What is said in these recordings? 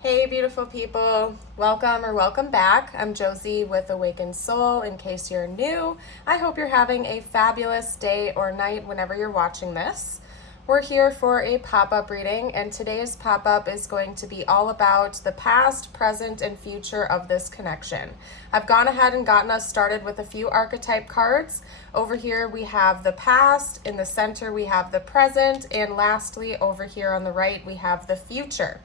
Hey beautiful people, welcome or welcome back. I'm Josie with Awakened Soul. In case you're new, I hope you're having a fabulous day or night whenever you're watching this. We're here for a pop-up reading, and today's pop-up is going to be all about the past, present, and future of this connection. I've gone ahead and gotten us started with a few archetype cards. Over here we have the past, in the center we have the present, and lastly over here on the right we have the future.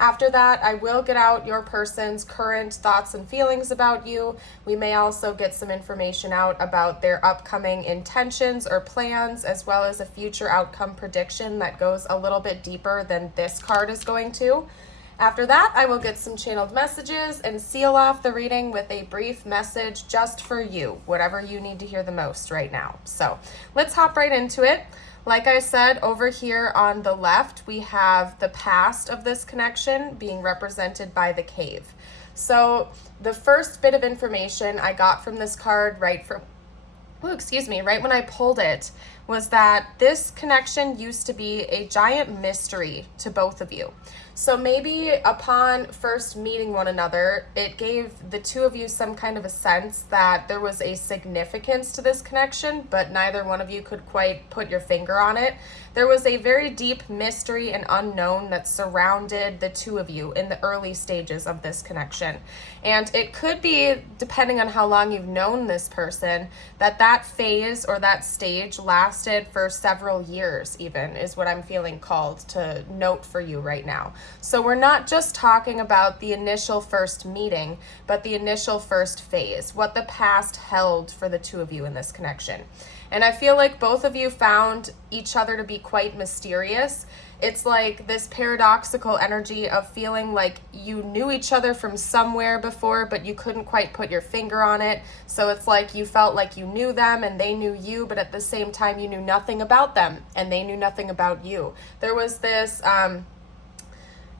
After that, I will get out your person's current thoughts and feelings about you. We may also get some information out about their upcoming intentions or plans, as well as a future outcome prediction that goes a little bit deeper than this card is going to. After that, I will get some channeled messages and seal off the reading with a brief message just for you, whatever you need to hear the most right now. So let's hop right into it. Like I said, over here on the left, we have the past of this connection being represented by the cave. So the first bit of information I got from this card right when I pulled it was that this connection used to be a giant mystery to both of you. So maybe upon first meeting one another, it gave the two of you some kind of a sense that there was a significance to this connection, but neither one of you could quite put your finger on it. There was a very deep mystery and unknown that surrounded the two of you in the early stages of this connection. And it could be, depending on how long you've known this person, that phase or that stage lasted for several years even, is what I'm feeling called to note for you right now. So we're not just talking about the initial first meeting, but the initial first phase, what the past held for the two of you in this connection. And I feel like both of you found each other to be quite mysterious. It's like this paradoxical energy of feeling like you knew each other from somewhere before, but you couldn't quite put your finger on it. So it's like you felt like you knew them and they knew you, but at the same time you knew nothing about them and they knew nothing about you. There was this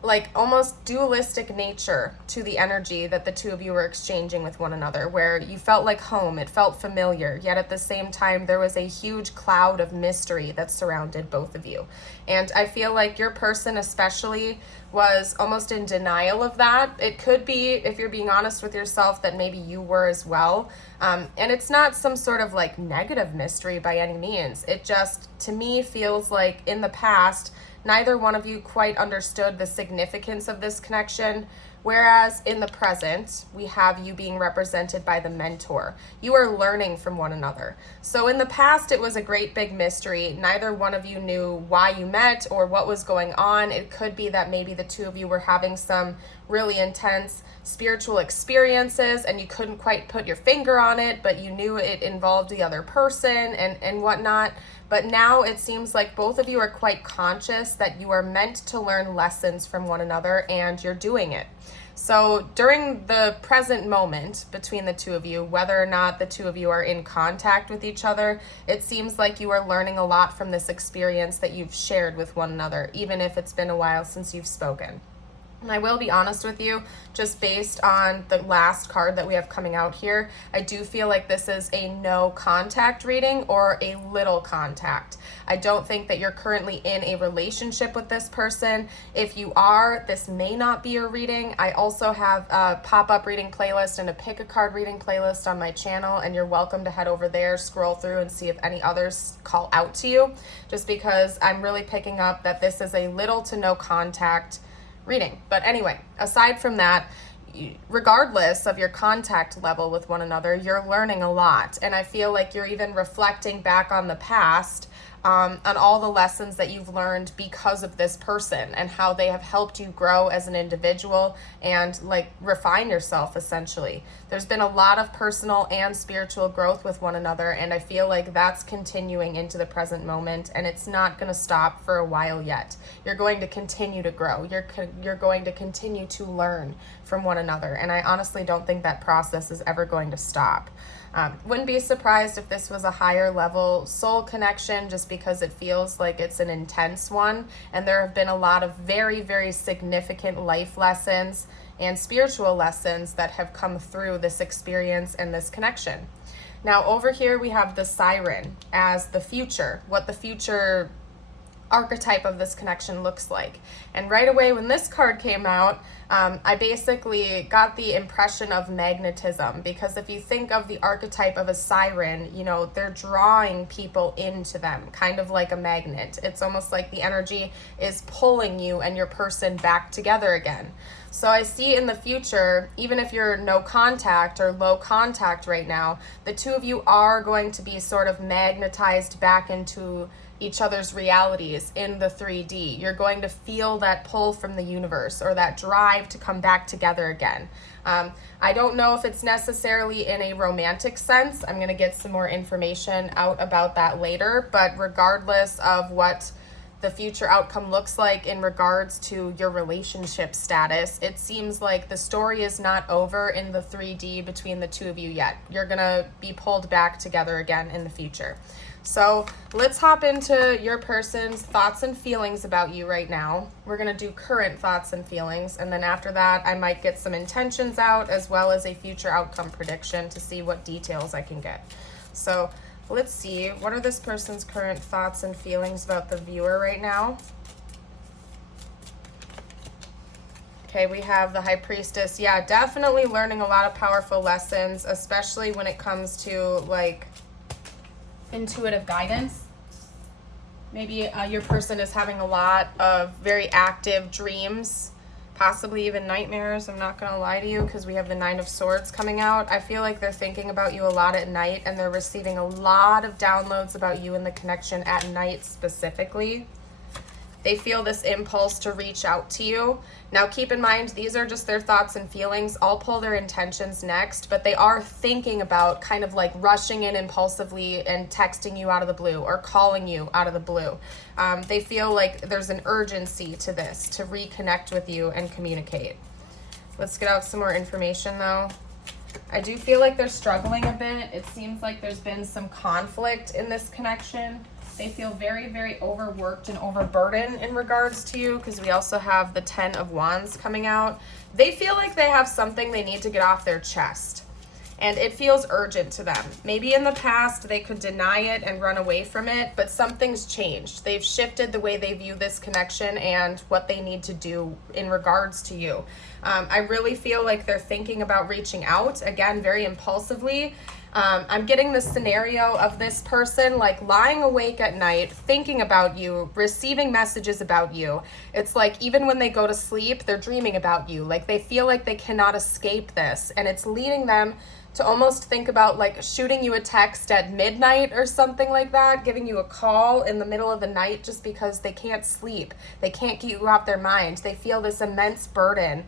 like almost dualistic nature to the energy that the two of you were exchanging with one another, where you felt like home, it felt familiar, yet at the same time there was a huge cloud of mystery that surrounded both of you. And I feel like your person especially was almost in denial of that. It could be, if you're being honest with yourself, that maybe you were as well. And it's not some sort of like negative mystery by any means. It just, to me, feels like in the past, neither one of you quite understood the significance of this connection, whereas in the present, we have you being represented by the mentor. You are learning from one another. So in the past, it was a great big mystery. Neither one of you knew why you met or what was going on. It could be that maybe the two of you were having some really intense spiritual experiences and you couldn't quite put your finger on it, but you knew it involved the other person and whatnot. But now it seems like both of you are quite conscious that you are meant to learn lessons from one another and you're doing it. So during the present moment between the two of you, whether or not the two of you are in contact with each other, it seems like you are learning a lot from this experience that you've shared with one another, even if it's been a while since you've spoken. And I will be honest with you, just based on the last card that we have coming out here, I do feel like this is a no contact reading or a little contact. I don't think that you're currently in a relationship with this person. If you are, this may not be your reading. I also have a pop-up reading playlist and a pick a card reading playlist on my channel, and you're welcome to head over there, scroll through and see if any others call out to you, just because I'm really picking up that this is a little to no contact reading. But anyway, aside from that, regardless of your contact level with one another, you're learning a lot. And I feel like you're even reflecting back on the past, on all the lessons that you've learned because of this person and how they have helped you grow as an individual and like refine yourself essentially. There's been a lot of personal and spiritual growth with one another, and I feel like that's continuing into the present moment, and it's not going to stop for a while yet. You're going to continue to grow. You're going to continue to learn from one another, and I honestly don't think that process is ever going to stop. Wouldn't be surprised if this was a higher level soul connection, just because it feels like it's an intense one, and there have been a lot of very, very significant life lessons and spiritual lessons that have come through this experience and this connection. Now over here we have the siren as the future, what the future archetype of this connection looks like. And right away when this card came out, I basically got the impression of magnetism, because if you think of the archetype of a siren, you know, they're drawing people into them, kind of like a magnet. It's almost like the energy is pulling you and your person back together again. So I see in the future, even if you're no contact or low contact right now, the two of you are going to be sort of magnetized back into each other's realities in the 3D. You're going to feel that pull from the universe, or that drive to come back together again. I don't know if it's necessarily in a romantic sense. I'm going to get some more information out about that later, but regardless of what the future outcome looks like in regards to your relationship status, it seems like the story is not over in the 3D between the two of you yet. You're going to be pulled back together again in the future. So let's hop into your person's thoughts and feelings about you right now. We're going to do current thoughts and feelings, and then after that I might get some intentions out as well as a future outcome prediction to see what details I can get. So let's see, what are this person's current thoughts and feelings about the viewer right now? Okay, we have the High Priestess. Yeah, definitely learning a lot of powerful lessons, especially when it comes to like intuitive guidance. Maybe your person is having a lot of very active dreams, possibly even nightmares. I'm not going to lie to you, because we have the Nine of Swords coming out. I feel like they're thinking about you a lot at night, and they're receiving a lot of downloads about you and the connection at night specifically. They feel this impulse to reach out to you. Now keep in mind, these are just their thoughts and feelings. I'll pull their intentions next, but they are thinking about kind of like rushing in impulsively and texting you out of the blue or calling you out of the blue. They feel like there's an urgency to this, to reconnect with you and communicate. Let's get out some more information though. I do feel like they're struggling a bit. It seems like there's been some conflict in this connection. They feel very, very overworked and overburdened in regards to you, because we also have the 10 of Wands coming out. They feel like they have something they need to get off their chest, and it feels urgent to them. Maybe in the past they could deny it and run away from it, but something's changed. They've shifted the way they view this connection and what they need to do in regards to you. I really feel like they're thinking about reaching out, again, very impulsively. I'm getting the scenario of this person like lying awake at night, thinking about you, receiving messages about you. It's like even when they go to sleep, they're dreaming about you. Like they feel like they cannot escape this, and it's leading them to almost think about like shooting you a text at midnight or something like that, giving you a call in the middle of the night just because they can't sleep. They can't get you off their mind. They feel this immense burden.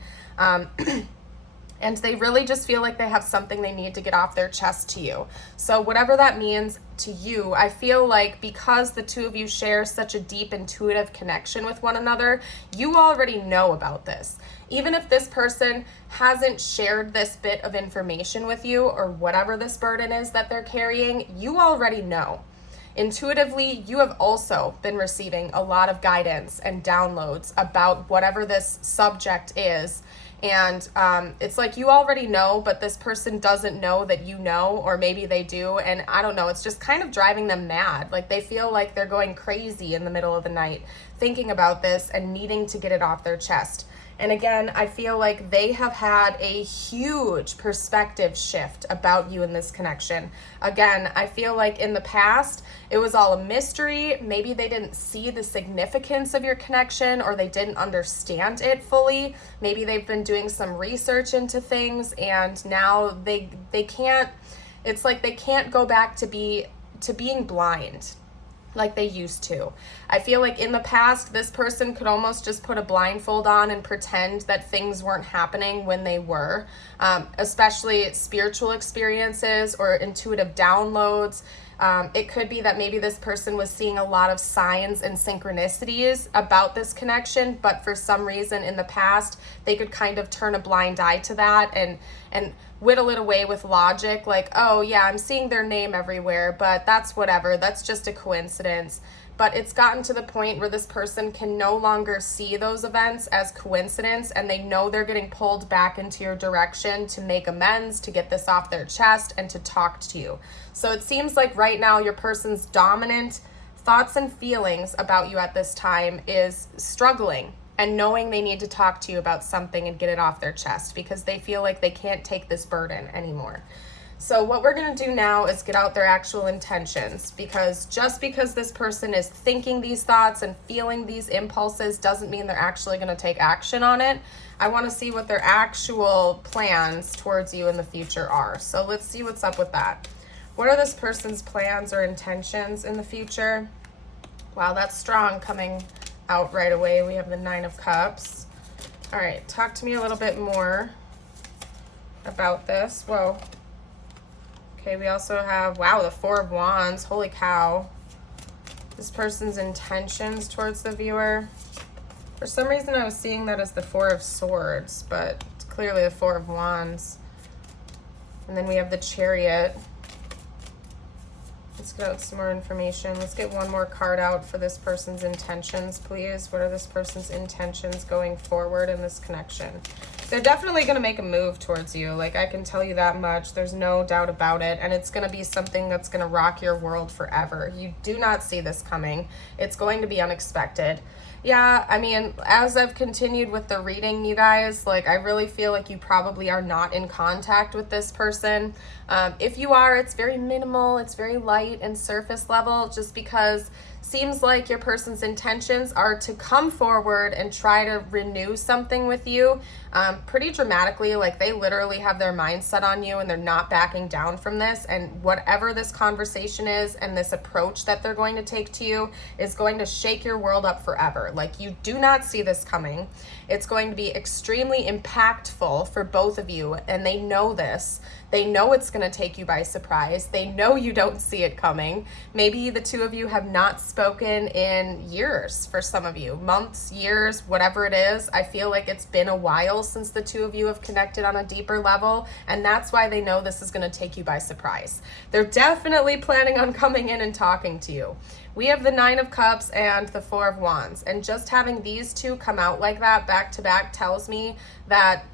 And they really just feel like they have something they need to get off their chest to you. So whatever that means to you, I feel like because the two of you share such a deep intuitive connection with one another, you already know about this. Even if this person hasn't shared this bit of information with you, or whatever this burden is that they're carrying, you already know. Intuitively, you have also been receiving a lot of guidance and downloads about whatever this subject is. And it's like you already know, but this person doesn't know that you know, or maybe they do. And I don't know, it's just kind of driving them mad. Like they feel like they're going crazy in the middle of the night, thinking about this and needing to get it off their chest. And again, I feel like they have had a huge perspective shift about you in this connection. Again, I feel like in the past, it was all a mystery. Maybe they didn't see the significance of your connection, or they didn't understand it fully. Maybe they've been doing some research into things, and now they can't, it's like they can't go back to being blind like they used to. I feel like in the past, this person could almost just put a blindfold on and pretend that things weren't happening when they were, especially spiritual experiences or intuitive downloads. It could be that maybe this person was seeing a lot of signs and synchronicities about this connection, but for some reason in the past, they could kind of turn a blind eye to that and whittle it away with logic, like, oh yeah, I'm seeing their name everywhere, but that's whatever, that's just a coincidence. But it's gotten to the point where this person can no longer see those events as coincidence, and they know they're getting pulled back into your direction to make amends, to get this off their chest, and to talk to you. So it seems like right now your person's dominant thoughts and feelings about you at this time is struggling and knowing they need to talk to you about something and get it off their chest because they feel like they can't take this burden anymore. So what we're going to do now is get out their actual intentions, because just because this person is thinking these thoughts and feeling these impulses doesn't mean they're actually going to take action on it. I want to see what their actual plans towards you in the future are. So let's see what's up with that. What are this person's plans or intentions in the future? Wow, that's strong coming out right away. We have the 9 of Cups. All right, talk to me a little bit more about this. Whoa. Okay, we also have, wow, the 4 of Wands. Holy cow. This person's intentions towards the viewer. For some reason, I was seeing that as the 4 of Swords, but it's clearly the 4 of Wands. And then we have the Chariot. Let's get out some more information. Let's get one more card out for this person's intentions, please. What are this person's intentions going forward in this connection? They're definitely going to make a move towards you. Like, I can tell you that much. There's no doubt about it. And it's going to be something that's going to rock your world forever. You do not see this coming. It's going to be unexpected. Yeah, I mean, as I've continued with the reading, you guys, like, I really feel like you probably are not in contact with this person. If you are, it's very minimal, it's very light and surface level, just because seems like your person's intentions are to come forward and try to renew something with you pretty dramatically. Like, they literally have their mind set on you and they're not backing down from this. And whatever this conversation is and this approach that they're going to take to you is going to shake your world up forever. Like, you do not see this coming. It's going to be extremely impactful for both of you, and they know this. They know it's going to take you by surprise. They know you don't see it coming. Maybe the two of you have not spoken in years for some of you, months, years, whatever it is. I feel like it's been a while since the two of you have connected on a deeper level, and that's why they know this is going to take you by surprise. They're definitely planning on coming in and talking to you. We have the 9 of Cups and the 4 of Wands, and just having these two come out like that back to back tells me that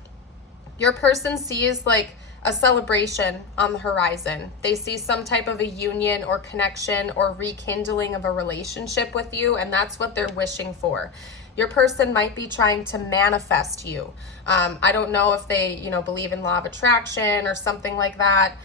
your person sees like a celebration on the horizon. They see some type of a union or connection or rekindling of a relationship with you, and that's what they're wishing for. Your person might be trying to manifest you. I don't know if they, believe in law of attraction or something like that.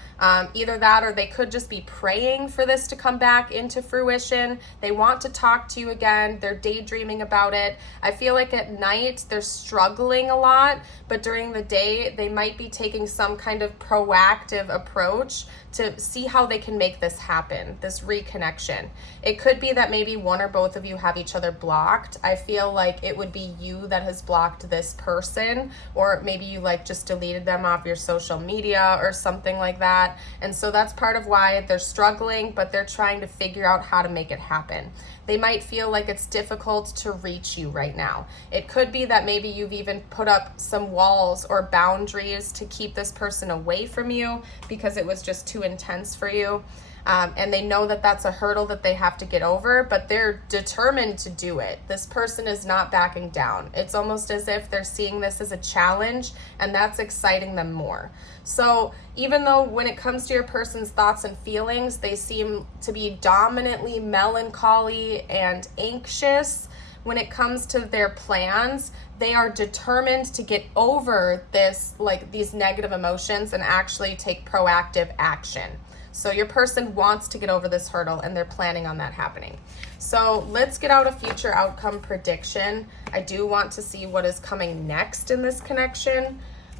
Either that, or they could just be praying for this to come back into fruition. They want to talk to you again. They're daydreaming about it. I feel like at night they're struggling a lot, but during the day they might be taking some kind of proactive approach to see how they can make this happen, this reconnection. It could be that maybe one or both of you have each other blocked. I feel like it would be you that has blocked this person, or maybe you just deleted them off your social media or something like that. And so that's part of why they're struggling, but they're trying to figure out how to make it happen. They might feel like it's difficult to reach you right now. It could be that maybe you've even put up some walls or boundaries to keep this person away from you because it was just too intense for you. And they know that that's a hurdle that they have to get over, but they're determined to do it. This person is not backing down. It's almost as if they're seeing this as a challenge, and that's exciting them more. So even though when it comes to your person's thoughts and feelings, they seem to be dominantly melancholy and anxious, when it comes to their plans, they are determined to get over this, these negative emotions, and actually take proactive action. So your person wants to get over this hurdle, and they're planning on that happening. So let's get out a future outcome prediction. I do want to see what is coming next in this connection,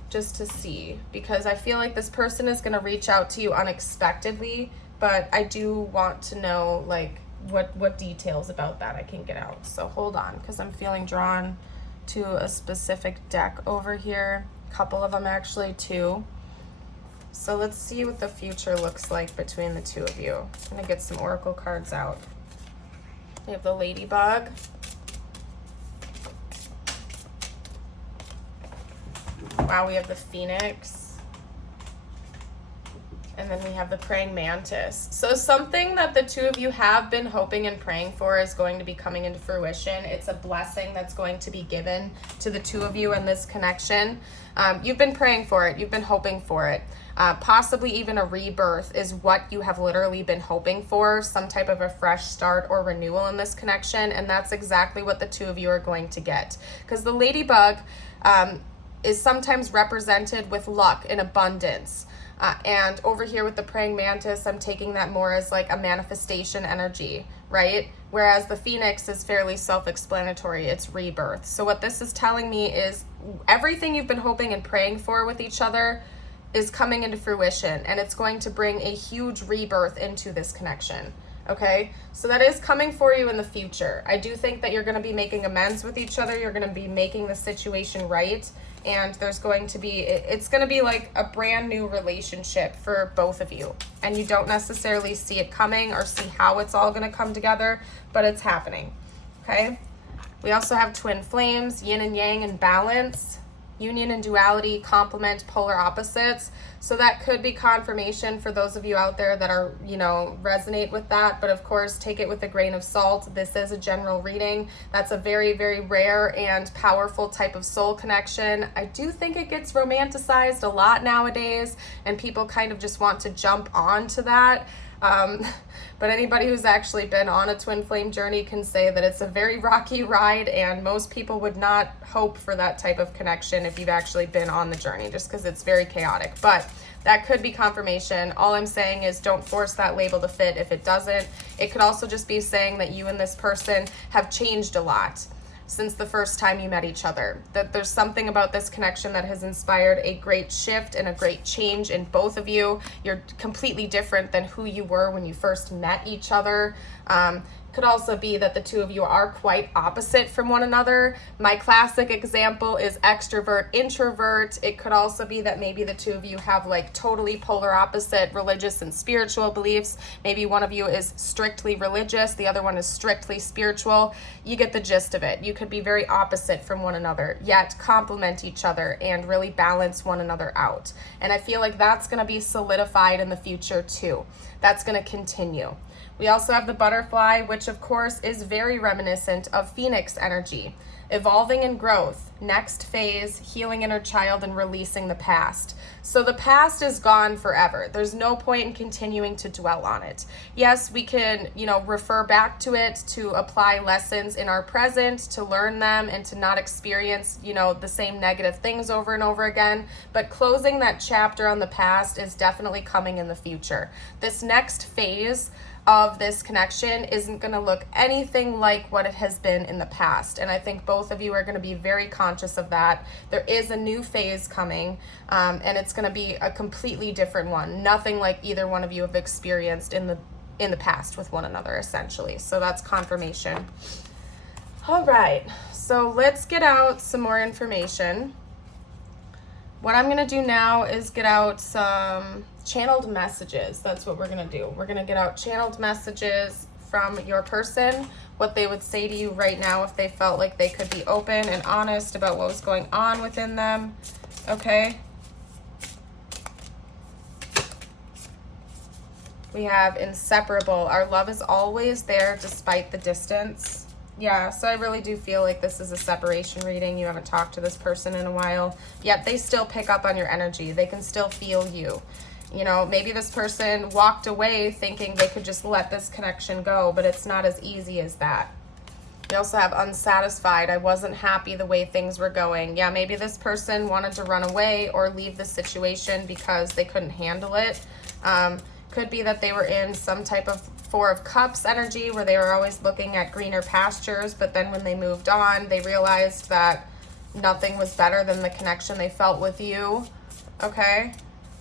just to see, because I feel like this person is going to reach out to you unexpectedly, but I do want to know what details about that I can get out. So hold on, because I'm feeling drawn to a specific deck over here. A couple of them actually, too. So let's see what the future looks like between the two of you. I'm going to get some oracle cards out. We have the Ladybug. Wow, we have the Phoenix. And then we have the praying mantis. So something that the two of you have been hoping and praying for is going to be coming into fruition. It's a blessing that's going to be given to the two of you in this connection. You've been praying for it. You've been hoping for it. Possibly even a rebirth is what you have literally been hoping for, some type of a fresh start or renewal in this connection. And that's exactly what the two of you are going to get. Because the ladybug is sometimes represented with luck and abundance. And over here with the praying mantis, I'm taking that more as like a manifestation energy, right? Whereas the phoenix is fairly self-explanatory. It's rebirth. So what this is telling me is everything you've been hoping and praying for with each other is coming into fruition, and it's going to bring a huge rebirth into this connection. Okay, so that is coming for you in the future. I do think that you're going to be making amends with each other. You're going to be making the situation right. And there's going to be, it's going to be like a brand new relationship for both of you. And you don't necessarily see it coming or see how it's all going to come together, but it's happening. Okay. We also have twin flames, yin and yang and balance, union and duality, complement, polar opposites. So that could be confirmation for those of you out there that are, resonate with that. But of course, take it with a grain of salt. This is a general reading. That's a very, very rare and powerful type of soul connection. I do think it gets romanticized a lot nowadays, and people kind of just want to jump onto that. But anybody who's actually been on a twin flame journey can say that it's a very rocky ride, and most people would not hope for that type of connection if you've actually been on the journey, just because it's very chaotic. But that could be confirmation. All I'm saying is don't force that label to fit if it doesn't. It could also just be saying that you and this person have changed a lot since the first time you met each other, that there's something about this connection that has inspired a great shift and a great change in both of you. You're completely different than who you were when you first met each other. Could also be that the two of you are quite opposite from one another. My classic example is extrovert, introvert. It could also be that maybe the two of you have like totally polar opposite religious and spiritual beliefs. Maybe one of you is strictly religious, the other one is strictly spiritual. You get the gist of it. You could be very opposite from one another, yet complement each other and really balance one another out. And I feel like that's going to be solidified in the future too. That's going to continue. We also have the butterfly, which of course is very reminiscent of Phoenix energy. Evolving and growth, next phase, healing inner child and releasing the past. So the past is gone forever. There's no point in continuing to dwell on it. Yes, we can, refer back to it to apply lessons in our present, to learn them and to not experience, the same negative things over and over again. But closing that chapter on the past is definitely coming in the future. This next phase of this connection isn't going to look anything like what it has been in the past. And I think both of you are going to be very conscious of that. There is a new phase coming, and it's going to be a completely different one. Nothing like either one of you have experienced in the past with one another, essentially. So that's confirmation. All right, so let's get out some more information. What I'm going to do now is get out some channeled messages. That's what we're going to do. We're going to get out channeled messages from your person, what they would say to you right now if they felt like they could be open and honest about what was going on within them. Okay? We have inseparable. Our love is always there despite the distance. Yeah, so I really do feel like this is a separation reading. You haven't talked to this person in a while, yet they still pick up on your energy. They can still feel you. Maybe this person walked away thinking they could just let this connection go, but it's not as easy as that. We also have unsatisfied. I wasn't happy the way things were going. Yeah, maybe this person wanted to run away or leave the situation because they couldn't handle it. Could be that they were in some type of Four of Cups energy where they were always looking at greener pastures, but then when they moved on, they realized that nothing was better than the connection they felt with you. Okay,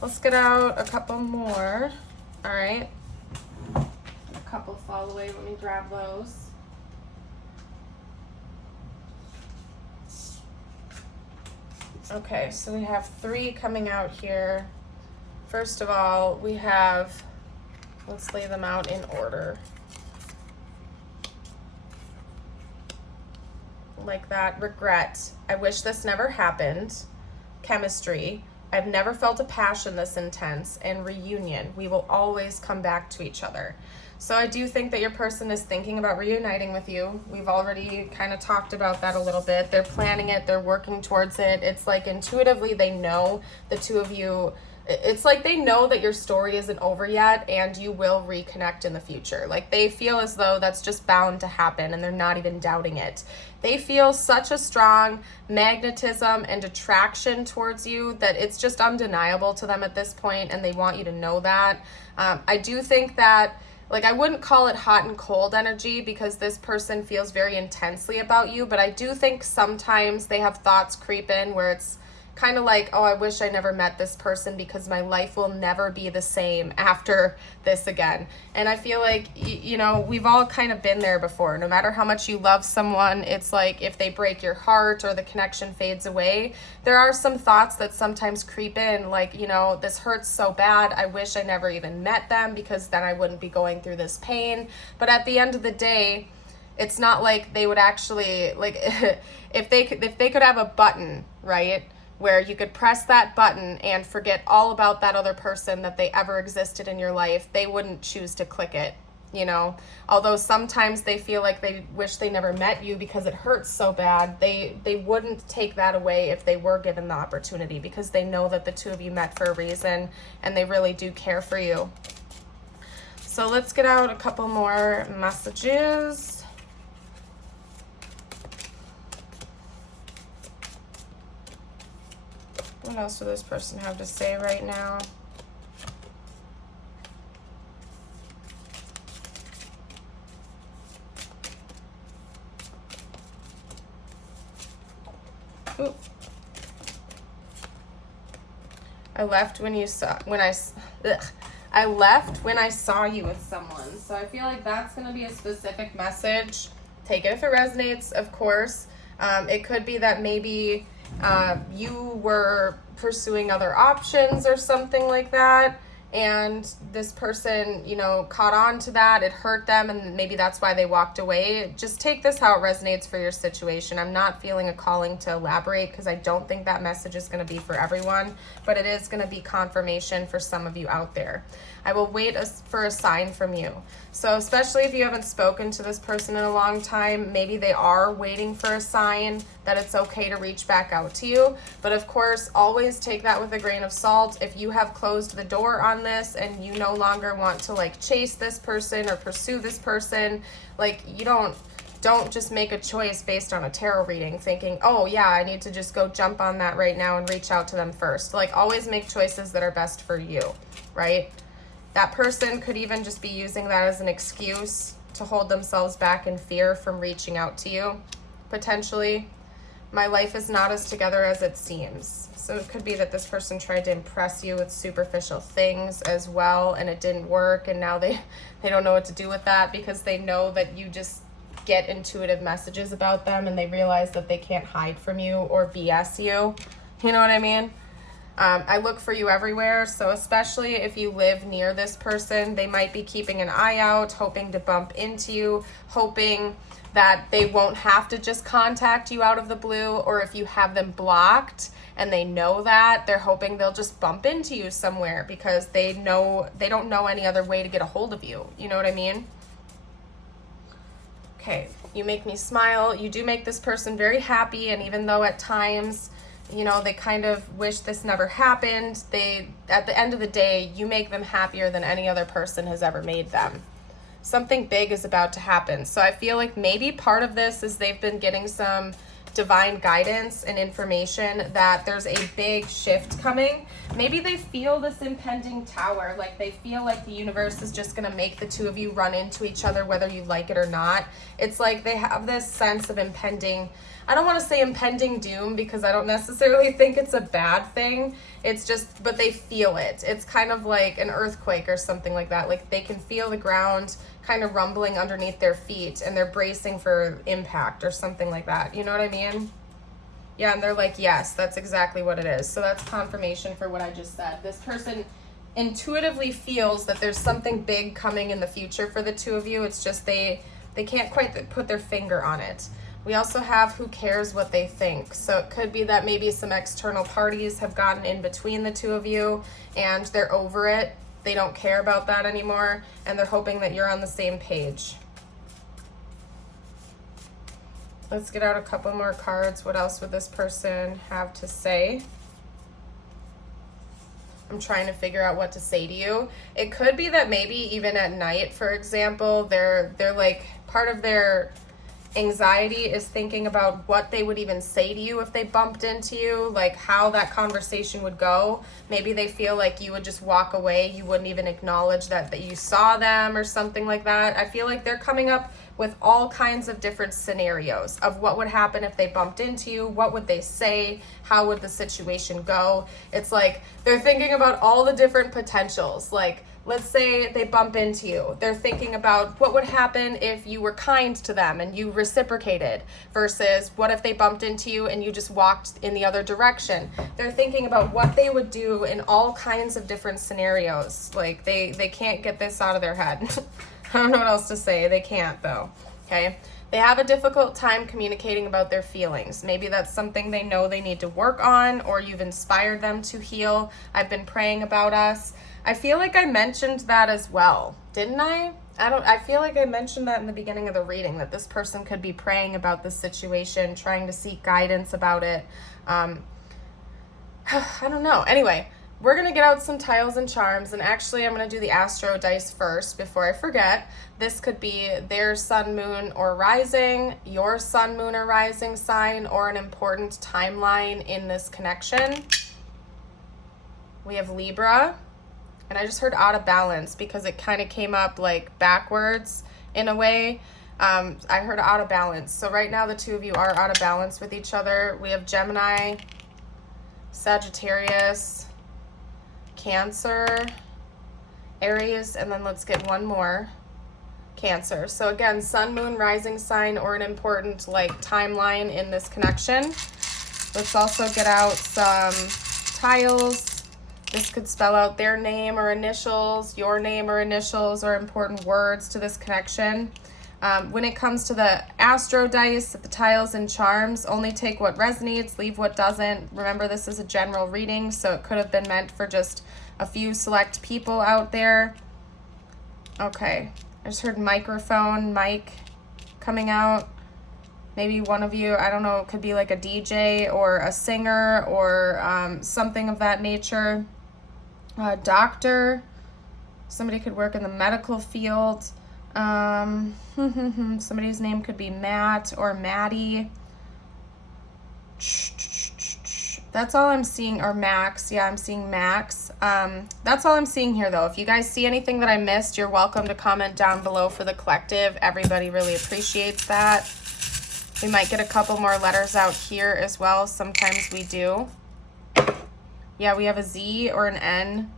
let's get out a couple more. All right, a couple fall away. Let me grab those. Okay, so we have 3 coming out here. First of all, we have, let's lay them out in order. Like that. Regret. I wish this never happened. Chemistry. I've never felt a passion this intense, and reunion. We will always come back to each other. So I do think that your person is thinking about reuniting with you. We've already kind of talked about that a little bit. They're planning it. They're working towards it. It's like intuitively they know the two of you. It's like they know that your story isn't over yet and you will reconnect in the future. Like they feel as though that's just bound to happen and they're not even doubting it. They feel such a strong magnetism and attraction towards you that it's just undeniable to them at this point, and they want you to know that. I do think that, like, I wouldn't call it hot and cold energy because this person feels very intensely about you, but I do think sometimes they have thoughts creep in where it's kind of like, oh, I wish I never met this person because my life will never be the same after this again. And I feel like, you know, we've all kind of been there before. No matter how much you love someone, it's like if they break your heart or the connection fades away, there are some thoughts that sometimes creep in, like, you know, this hurts so bad. I wish I never even met them because then I wouldn't be going through this pain. But at the end of the day, it's not like they would actually, like, if they could have a button, right, where you could press that button and forget all about that other person that they ever existed in your life, they wouldn't choose to click it, you know? Although sometimes they feel like they wish they never met you because it hurts so bad, they wouldn't take that away if they were given the opportunity because they know that the two of you met for a reason and they really do care for you. So let's get out a couple more messages. What else does this person have to say right now? Ooh. I left when I saw you with someone. So I feel like that's going to be a specific message. Take it if it resonates, of course. It could be that maybe you were pursuing other options or something like that, and this person, you know, caught on to that. It hurt them, and maybe that's why they walked away. Just take this how it resonates for your situation. I'm not feeling a calling to elaborate because I don't think that message is going to be for everyone, but it is going to be confirmation for some of you out there. I will wait for a sign from you. So especially if you haven't spoken to this person in a long time, maybe they are waiting for a sign that it's okay to reach back out to you. But of course, always take that with a grain of salt. If you have closed the door on this and you no longer want to like chase this person or pursue this person, like you don't just make a choice based on a tarot reading thinking, oh yeah, I need to just go jump on that right now and reach out to them first. Like always make choices that are best for you, right? That person could even just be using that as an excuse to hold themselves back in fear from reaching out to you, potentially. My life is not as together as it seems. So it could be that this person tried to impress you with superficial things as well, and it didn't work, and now they don't know what to do with that because they know that you just get intuitive messages about them and they realize that they can't hide from you or BS you. You know what I mean? I look for you everywhere, so especially if you live near this person, they might be keeping an eye out, hoping to bump into you, hoping that they won't have to just contact you out of the blue, or if you have them blocked and they know that, they're hoping they'll just bump into you somewhere because they don't know any other way to get a hold of you. You know what I mean? Okay, you make me smile. You do make this person very happy, and even though at times, you know, they kind of wish this never happened, at the end of the day, you make them happier than any other person has ever made them. Something big is about to happen. So I feel like maybe part of this is they've been getting some divine guidance and information that there's a big shift coming. Maybe they feel this impending tower, like they feel like the universe is just going to make the two of you run into each other whether you like it or not. It's like they have this sense of impending, I don't want to say impending doom because I don't necessarily think it's a bad thing. It's just, but they feel it. It's kind of like an earthquake or something like that. Like they can feel the ground kind of rumbling underneath their feet and they're bracing for impact or something like that. You know what I mean? Yeah, and they're like, yes, that's exactly what it is. So that's confirmation for what I just said. This person intuitively feels that there's something big coming in the future for the two of you. It's just they can't quite put their finger on it. We also have who cares what they think. So it could be that maybe some external parties have gotten in between the two of you and they're over it. They don't care about that anymore, and they're hoping that you're on the same page. Let's get out a couple more cards. What else would this person have to say? I'm trying to figure out what to say to you. It could be that maybe even at night, for example, they're like, part of their anxiety is thinking about what they would even say to you if they bumped into you, like how that conversation would go. Maybe they feel like you would just walk away. You wouldn't even acknowledge that you saw them or something like that. I feel like they're coming up with all kinds of different scenarios of what would happen if they bumped into you. What would they say? How would the situation go? It's like they're thinking about all the different potentials. Like, let's say they bump into you. They're thinking about what would happen if you were kind to them and you reciprocated versus what if they bumped into you and you just walked in the other direction. They're thinking about what they would do in all kinds of different scenarios. Like they can't get this out of their head. I don't know what else to say. They can't though. Okay. They have a difficult time communicating about their feelings. Maybe that's something they know they need to work on, or you've inspired them to heal. I've been praying about us. I feel like I mentioned that as well, didn't I? I feel like I mentioned that in the beginning of the reading, that this person could be praying about this situation, trying to seek guidance about it. I don't know. Anyway, we're going to get out some tiles and charms, and actually I'm going to do the astro dice first before I forget. This could be their sun, moon, or rising, your sun, moon, or rising sign, or an important timeline in this connection. We have Libra. And I just heard out of balance because it kind of came up like backwards in a way. I heard out of balance. So right now the two of you are out of balance with each other. We have Gemini, Sagittarius, Cancer, Aries, and then let's get one more, Cancer. So again, sun, moon, rising sign, or an important like timeline in this connection. Let's also get out some tiles. This could spell out their name or initials, your name or initials, or important words to this connection. When it comes to the astro dice, the tiles and charms, only take what resonates, leave what doesn't. Remember, this is a general reading, so it could have been meant for just a few select people out there. Okay, I just heard microphone, mic coming out. Maybe one of you, I don't know, it could be like a DJ or a singer or something of that nature. Doctor, somebody could work in the medical field. Somebody's name could be Matt or Maddie. That's all I'm seeing, or Max. Yeah, I'm seeing Max. That's all I'm seeing here, though. If you guys see anything that I missed, you're welcome to comment down below for the collective. Everybody really appreciates that. We might get a couple more letters out here as well. Sometimes we do. Yeah, we have a Z or an N.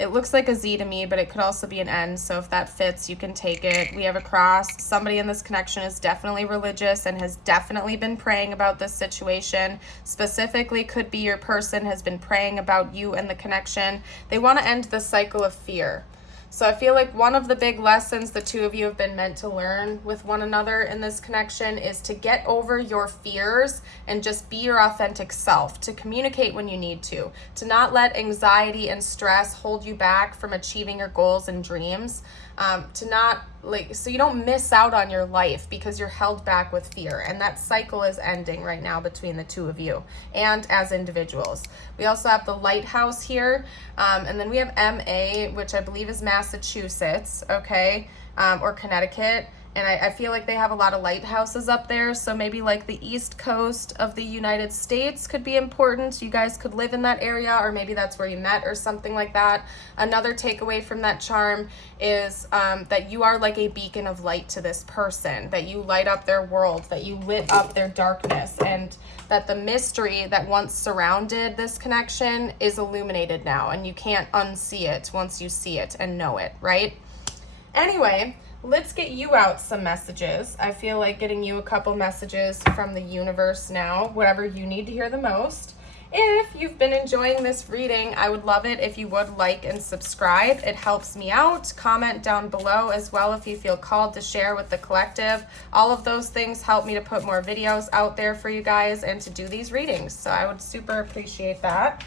It looks like a Z to me, but it could also be an N. So if that fits, you can take it. We have a cross. Somebody in this connection is definitely religious and has definitely been praying about this situation. Specifically, could be your person has been praying about you and the connection. They want to end the cycle of fear. So I feel like one of the big lessons the two of you have been meant to learn with one another in this connection is to get over your fears and just be your authentic self, to communicate when you need to not let anxiety and stress hold you back from achieving your goals and dreams, to not so you don't miss out on your life because you're held back with fear. And that cycle is ending right now between the two of you and as individuals. We also have the lighthouse here, and then we have MA, which I believe is Massachusetts, okay, or Connecticut. And I feel like they have a lot of lighthouses up there. So maybe like the East Coast of the United States could be important. You guys could live in that area, or maybe that's where you met or something like that. Another takeaway from that charm is that you are like a beacon of light to this person, that you light up their world, that you lit up their darkness, and that the mystery that once surrounded this connection is illuminated now, and you can't unsee it once you see it and know it, right? Anyway, let's get you out some messages. I feel like getting you a couple messages from the universe now, whatever you need to hear the most. If you've been enjoying this reading, I would love it if you would like and subscribe. It helps me out. Comment down below as well if you feel called to share with the collective. All of those things help me to put more videos out there for you guys and to do these readings. So I would super appreciate that.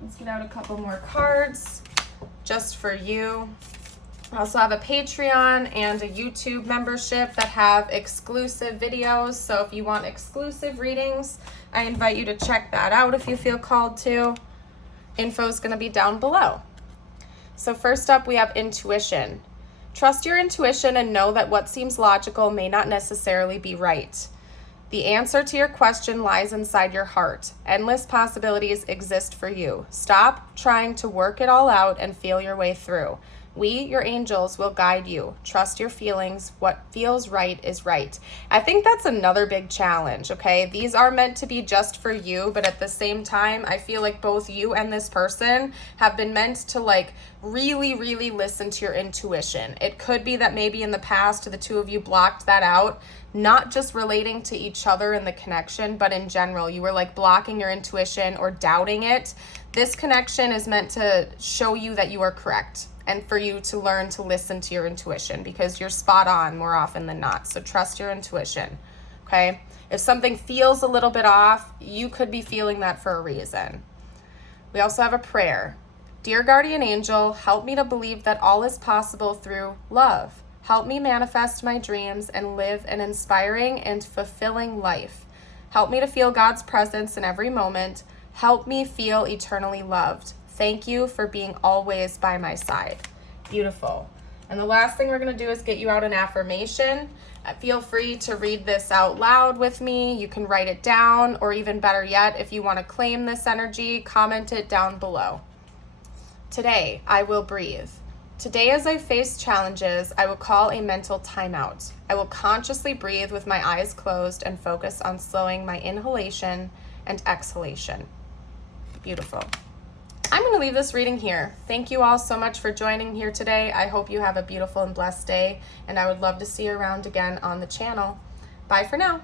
Let's get out a couple more cards just for you. I also have a Patreon and a YouTube membership that have exclusive videos. So if you want exclusive readings, I invite you to check that out if you feel called to. Info is going to be down below. So first up, we have intuition. Trust your intuition and know that what seems logical may not necessarily be right. The answer to your question lies inside your heart. Endless possibilities exist for you. Stop trying to work it all out and feel your way through. We, your angels, will guide you. Trust your feelings. What feels right is right. I think that's another big challenge, okay? These are meant to be just for you, but at the same time, I feel like both you and this person have been meant to really, really listen to your intuition. It could be that maybe in the past the two of you blocked that out, not just relating to each other and the connection, but in general, you were blocking your intuition or doubting it. This connection is meant to show you that you are correct and for you to learn to listen to your intuition because you're spot on more often than not. So trust your intuition, okay? If something feels a little bit off, you could be feeling that for a reason. We also have a prayer. Dear guardian angel, help me to believe that all is possible through love. Help me manifest my dreams and live an inspiring and fulfilling life. Help me to feel God's presence in every moment. Help me feel eternally loved. Thank you for being always by my side. Beautiful. And the last thing we're going to do is get you out an affirmation. Feel free to read this out loud with me. You can write it down, or even better yet, if you want to claim this energy, comment it down below. Today, I will breathe. Today, as I face challenges, I will call a mental timeout. I will consciously breathe with my eyes closed and focus on slowing my inhalation and exhalation. Beautiful. I'm going to leave this reading here. Thank you all so much for joining here today. I hope you have a beautiful and blessed day, and I would love to see you around again on the channel. Bye for now.